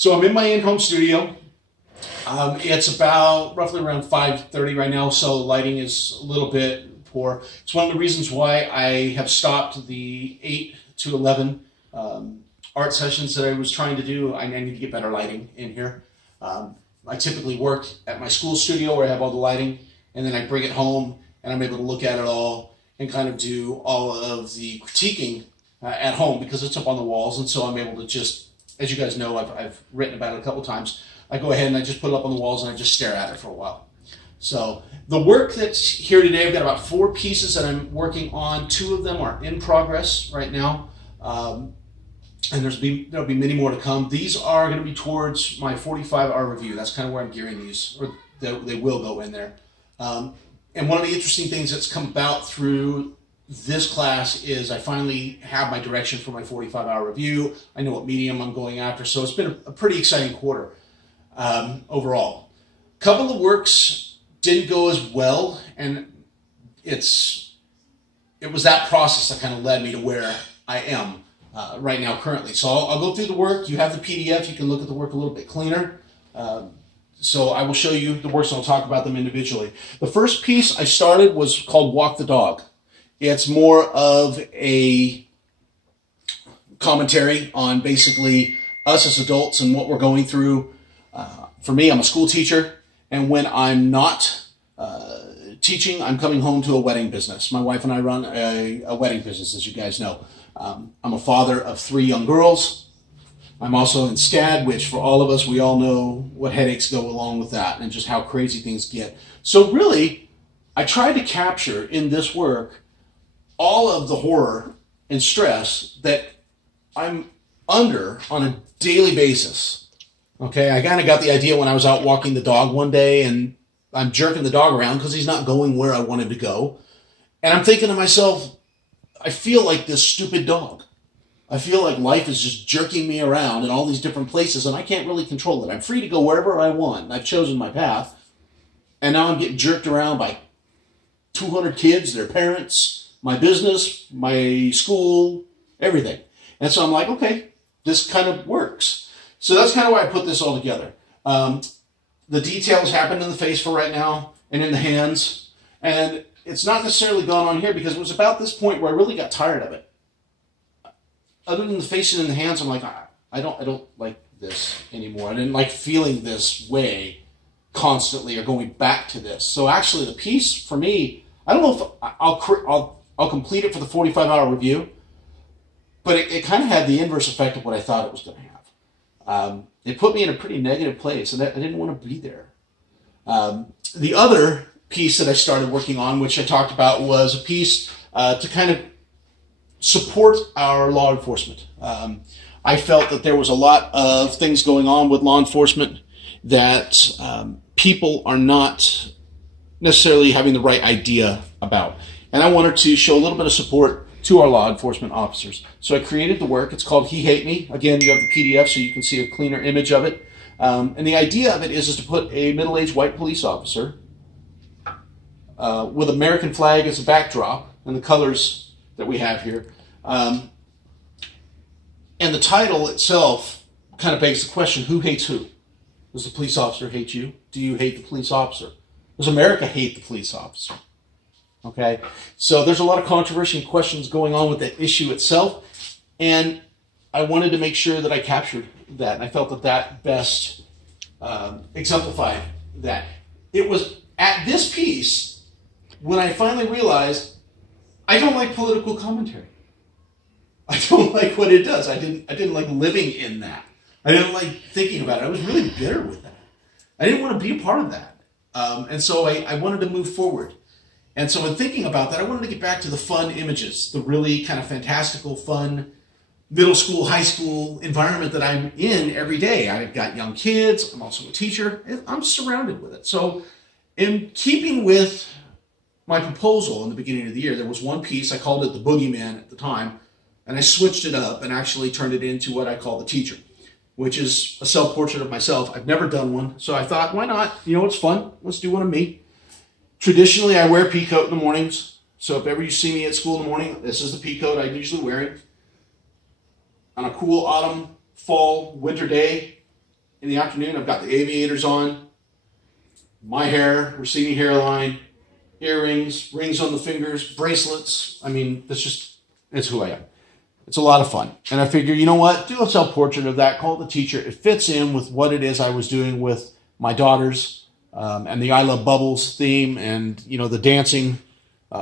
So I'm in my in-home studio. It's about roughly around 5:30 right now, so lighting is a little bit poor. It's one of the reasons why I have stopped the 8 to 11 art sessions that I was trying to do. I need to get better lighting in here. I typically work at my school studio where I have all the lighting, and then I bring it home and I'm able to look at it all and kind of do all of the critiquing at home because it's up on the walls, and so I'm able to just, as you guys know, I've written about it a couple times. I go ahead and I just put it up on the walls and I just stare at it for a while. So the work that's here today, I've got about 4 pieces that I'm working on. 2 of them are in progress right now. And there'll be many more to come. These are going to be towards my 45-hour review. That's kind of where I'm gearing these, or they will go in there. And one of the interesting things that's come about through this class is I finally have my direction for my 45-hour review. I know what medium I'm going after, so it's been a pretty exciting quarter overall. A couple of works didn't go as well, and it was that process that kind of led me to where I am right now currently. So I'll go through the work. You have the PDF. You can look at the work a little bit cleaner. So I will show you the works and I'll talk about them individually. The first piece I started was called Walk the Dog. It's more of a commentary on basically us as adults and what we're going through. For me, I'm a school teacher, and when I'm not teaching, I'm coming home to a wedding business. My wife and I run a wedding business, as you guys know. I'm a father of 3 young girls. I'm also in SCAD, which for all of us, we all know what headaches go along with that and just how crazy things get. So really, I tried to capture in this work all of the horror and stress that I'm under on a daily basis. Okay, I kind of got the idea when I was out walking the dog one day and I'm jerking the dog around because he's not going where I wanted to go. And I'm thinking to myself, I feel like this stupid dog. I feel like life is just jerking me around in all these different places and I can't really control it. I'm free to go wherever I want. I've chosen my path. And now I'm getting jerked around by 200 kids, their parents, my business, my school, everything. And so I'm like, okay, this kind of works. So that's kind of why I put this all together. The details happen in the face for right now and in the hands. And it's not necessarily gone on here because it was about this point where I really got tired of it. Other than the face and in the hands, I'm like, I don't like this anymore. I didn't like feeling this way constantly or going back to this. So actually the piece for me, I don't know if I'll complete it for the 45-hour review, but it kind of had the inverse effect of what I thought it was going to have. It put me in a pretty negative place, and I didn't want to be there. The other piece that I started working on, which I talked about, was a piece to kind of support our law enforcement. I felt that there was a lot of things going on with law enforcement that people are not necessarily having the right idea about. And I wanted to show a little bit of support to our law enforcement officers. So I created the work. It's called He Hate Me. Again, you have the PDF so you can see a cleaner image of it. And the idea of it is to put a middle-aged white police officer with American flag as a backdrop and the colors that we have here. And the title itself kind of begs the question, who hates who? Does the police officer hate you? Do you hate the police officer? Does America hate the police officer? Okay, so there's a lot of controversy and questions going on with that issue itself, and I wanted to make sure that I captured that, and I felt that that best exemplified that. It was at this piece when I finally realized I don't like political commentary. I don't like what it does. I didn't like living in that. I didn't like thinking about it. I was really bitter with that. I didn't want to be a part of that. And so I wanted to move forward. And so in thinking about that, I wanted to get back to the fun images, the really kind of fantastical, fun middle school, high school environment that I'm in every day. I've got young kids. I'm also a teacher. I'm surrounded with it. So in keeping with my proposal in the beginning of the year, there was one piece, I called it the Boogeyman at the time, and I switched it up and actually turned it into what I call the Teacher, which is a self-portrait of myself. I've never done one, so I thought, why not? You know, it's fun. Let's do one of me. Traditionally, I wear a pea coat in the mornings, so if ever you see me at school in the morning, this is the pea coat I'm usually wearing. On a cool autumn, fall, winter day, In the afternoon, I've got the aviators on, my hair, receding hairline, earrings, rings on the fingers, bracelets. I mean, it's who I am. It's a lot of fun. And I figure, you know what? Do a self-portrait of that, call it the teacher. It fits in with what it is I was doing with my daughters and the I Love Bubbles theme and, you know, the dancing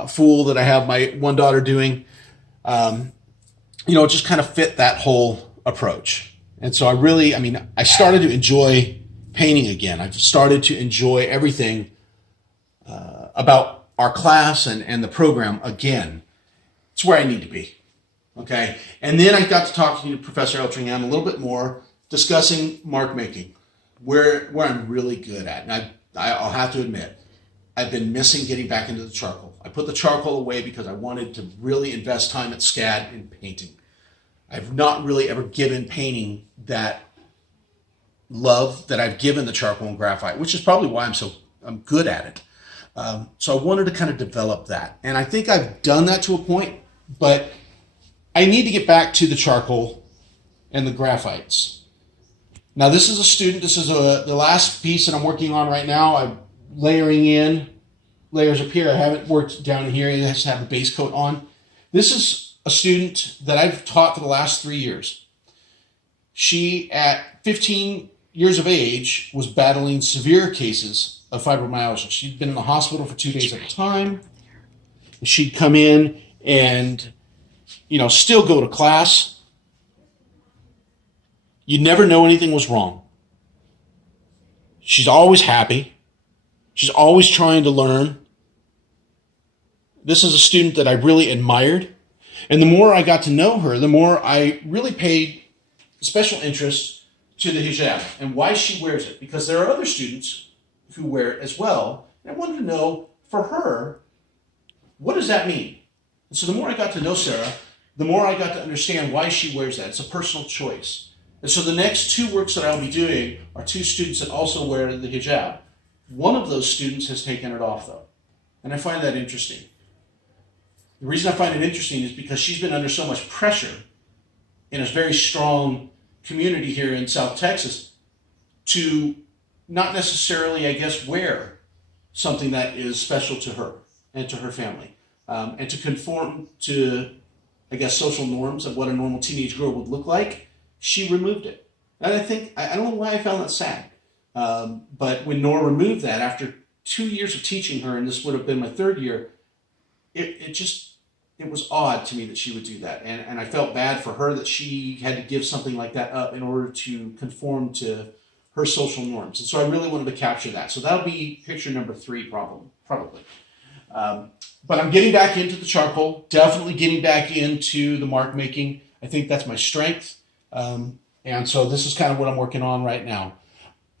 fool that I have my one daughter doing. You know, it just kind of fit that whole approach. And so I started to enjoy painting again. I've started to enjoy everything about our class and the program again. It's where I need to be. Okay. And then I got to talk to Professor Eltringham a little bit more, discussing mark making, where I'm really good at. And I'll have to admit, I've been missing getting back into the charcoal. I put the charcoal away because I wanted to really invest time at SCAD in painting. I've not really ever given painting that love that I've given the charcoal and graphite, which is probably why I'm good at it. So I wanted to kind of develop that. And I think I've done that to a point, but I need to get back to the charcoal and the graphites. Now, this is the last piece that I'm working on right now. I'm layering in layers up here. I haven't worked down here. It has to have a base coat on. This is a student that I've taught for the last 3 years. She, at 15 years of age, was battling severe cases of fibromyalgia. She'd been in the hospital for 2 days at a time. She'd come in and, you know, still go to class. You'd never know anything was wrong. She's always happy. She's always trying to learn. This is a student that I really admired. And the more I got to know her, the more I really paid special interest to the hijab and why she wears it. Because there are other students who wear it as well. And I wanted to know, for her, what does that mean? And so the more I got to know Sarah, the more I got to understand why she wears that. It's a personal choice. And so the next 2 works that I'll be doing are 2 students that also wear the hijab. One of those students has taken it off, though. And I find that interesting. The reason I find it interesting is because she's been under so much pressure in a very strong community here in South Texas to not necessarily, I guess, wear something that is special to her and to her family, and to conform to, I guess, social norms of what a normal teenage girl would look like. She removed it. And I don't know why I found that sad. But when Nora removed that, after 2 years of teaching her, and this would have been my 3rd year, it was odd to me that she would do that. And I felt bad for her that she had to give something like that up in order to conform to her social norms. And so I really wanted to capture that. So that'll be picture number 3 probably. But I'm getting back into the charcoal, definitely getting back into the mark making. I think that's my strength. And so this is kind of what I'm working on right now.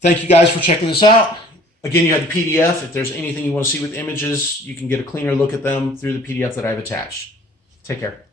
Thank you guys for checking this out. Again, you have the PDF. If there's anything you want to see with images, you can get a cleaner look at them through the PDF that I've attached. Take care.